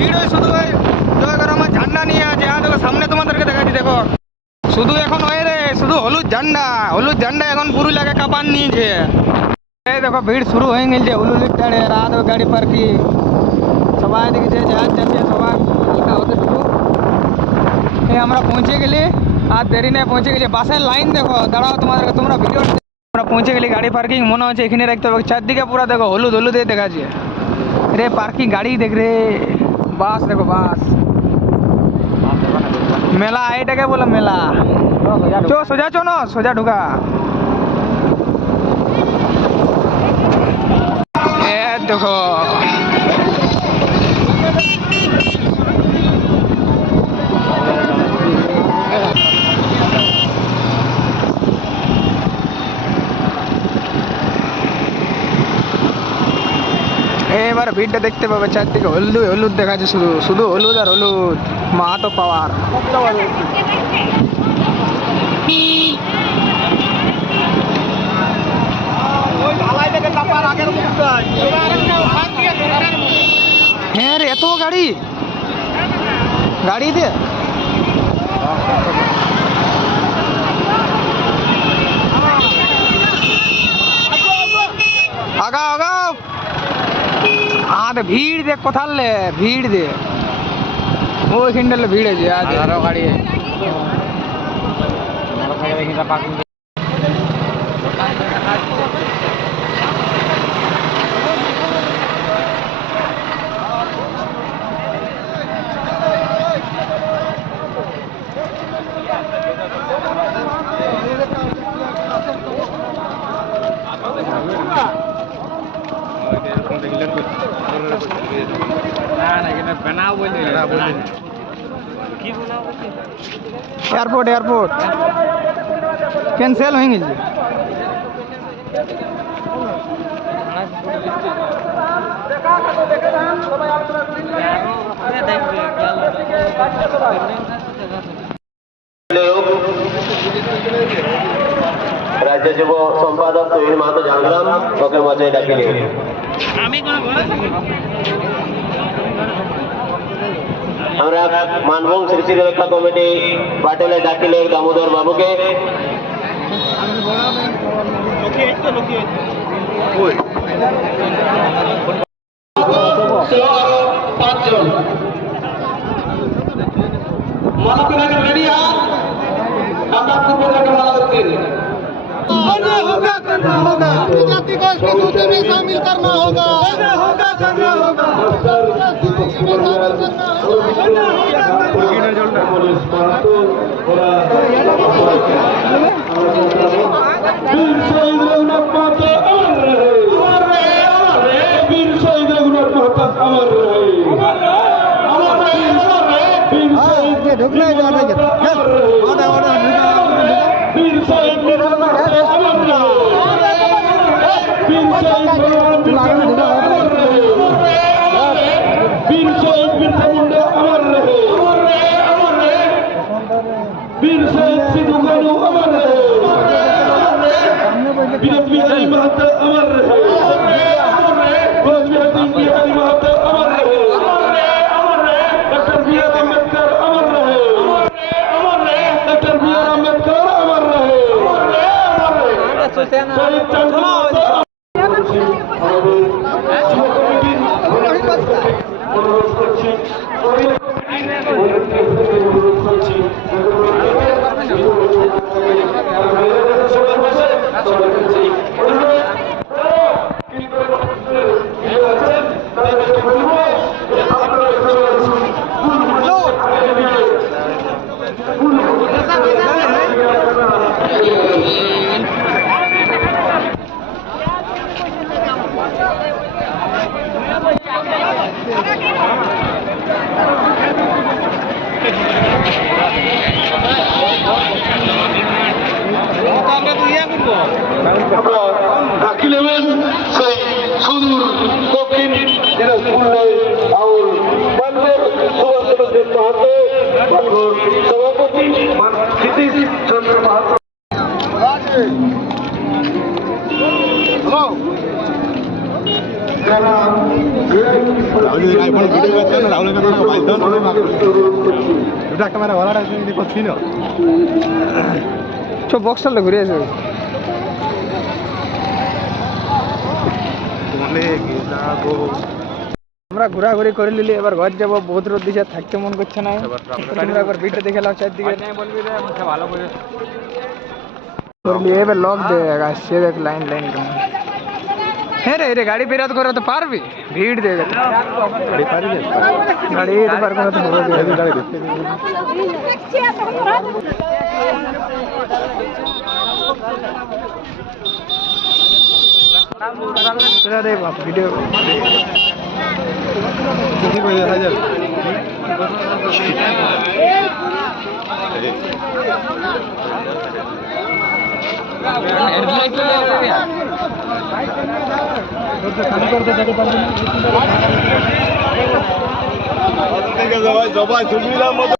ভিড় হয় শুধু ওই জয়গরামার ঝান্ডা নিয়ে আছে। হ্যাঁ দেখো সামনে তোমাদেরকে দেখাচ্ছি, দেখো শুধু এখন ওই রে শুধু হলুদ ঝান্ডা এখন পুরুলিয়াকে কাঁপান নিয়েছে। এই দেখো ভিড় শুরু হয়ে গেছে হুলুলির টাড়ে, রাত গাড়ি পার্কিং সবাই দেখেছে, জাহাজ যাচ্ছে সবাই হালকা হতে শুরু। এই আমরা পৌঁছে গেলি, আর দেরি নেই পৌঁছে গেলি। বাসের লাইন দেখো, দাঁড়াও তোমরা ভিডিও। আমরা পৌঁছে গেলি, গাড়ি পার্কিং মনে হচ্ছে এখানে রাখতে হবে। চারদিকে পুরো দেখো হলুদ হলুদে দেখাচ্ছে রে, পার্কিং গাড়ি দেখ রে। বাস দেখো বাস, মেলা এটাকে বলে মেলা। চো সোজা চো না, সোজা ঢুকা। দেখো এবার ভিড়টা দেখতে পাবে, চারদিকে হলুদ হলুদ দেখাচ্ছে, শুধু শুধু হলুদ আর হলুদ। মাহাতো পাওয়ার হ্যাঁ রে, এত গাড়িতে আগাও। ভিড় দেখ কোথালে, ভিড় দে ওইখানটালে ভিড় আছে গাড়ি। এয়ারপোর্ট ক্যান্সেল হয়ে গেছে। রাজ্য যুব সম্পাদক তৈরি মাহাতো ঝাড়গ্রাম ওকে মজায় ডাকিলে আমরা মানভূম স্মৃতি রক্ষা কমিটি পাটেলে ডাকিলের দামোদর বাবুকে करना होगा, जाति को इसकी सूची में शामिल करना होगा। ढुकना রাহুল যদি আইফোন ভিডিও করছে না রাহুলের কথা বাধ্য দুটা ক্যামেরা ভাড়াটা যদি করছি না সব বক্সটা ঘুরে আসবে আমরা ঘোরাঘুরি করে নিলি এবার ঘর যাবো বহুত রোদ দিছে থাকতে মন করছে না তোমরা একবার ভিডিও দেখে নাও চারদিকে ভালো করে এবার লক দে আসছে দেখ লাইন লাইন হ্যাঁ রে রে গাড়ি বেরাত করে তো পারবি ভিড় দে গাড়ি পার করে তো রে বাপ ভিডিও সবাই সুবিধার মতো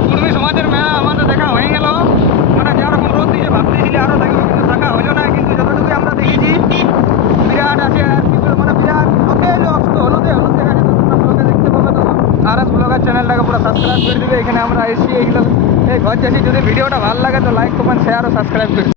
কুর্মী সমাজের মেলা আমাদের দেখা হয়ে গেল মানে যেরকম রোদ দিয়েছে ভাবতেছিলি আরো থাকবে কিন্তু থাকা হলো না কিন্তু যতটুকু আমরা দেখেছি বিরাট আছে আর কি বলবো, মানে বিরাট লোকে শুধু হলুদে হলুদ দেখা যেত তোমরা ব্লগে দেখতে পাবে তখন আর এস ব্লগার চ্যানেলটাকে পুরো সাবস্ক্রাইব করে দিবে এখানে আমরা এসি এইগুলো এই ঘর যাচ্ছি যদি ভিডিওটা ভালো লাগে তো লাইক কমেন্ট শেয়ার ও সাবস্ক্রাইব করে